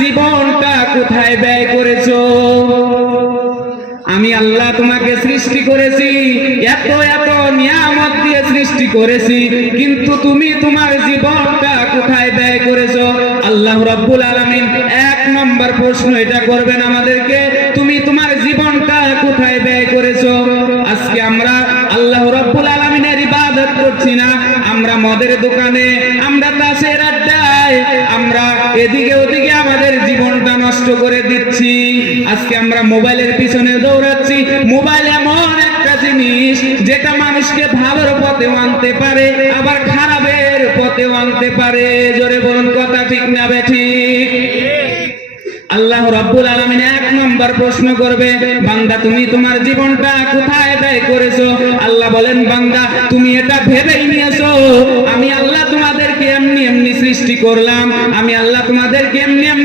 জীবনটা কোথায় ব্যয় করেছো? আমি আল্লাহ তোমাকে সৃষ্টি করেছি, এত এত নিয়ামত দিয়ে সৃষ্টি করেছি, কিন্তু তুমি তোমার জীবনটা কোথায় ব্যয় করেছো? আল্লাহ রাব্বুল আলামিন এক নম্বর প্রশ্ন এটা করবেন আমাদেরকে, তুমি তোমার জীবনটা কোথায় ব্যয় করেছো? আজকে আমরা আল্লাহ রাব্বুল আলামিনের ইবাদত করছি না, আমরা মদের দোকানে, আমরা তাসের আড্ডায়, আমরা এদিকে ওদিকে আমাদের জীবনটা নষ্ট করে দিচ্ছি। আজকে আমরা মোবাইলের পিছনে দৌড়াচ্ছি। মোবাইল এমন একটা জিনিস যেটা মানুষকে ভালোর পথেও আনতে পারে, আবার খারাপের পথেও আনতে পারে। জোরে বলুন কথা ঠিক না বেঠিক? আল্লাহ রাব্বুল আলামিন এক নম্বর প্রশ্ন করবে, বান্দা তুমি তোমার জীবনটা কোথায় ব্যয় করেছো? আল্লাহ বলেন, বান্দা তুমি এটা ভেবেই নিয়েছো আমি আল্লাহ তোমাদেরকে এমনি এমনি সৃষ্টি করলাম, আমি আল্লাহ তোমাদেরকে এমনি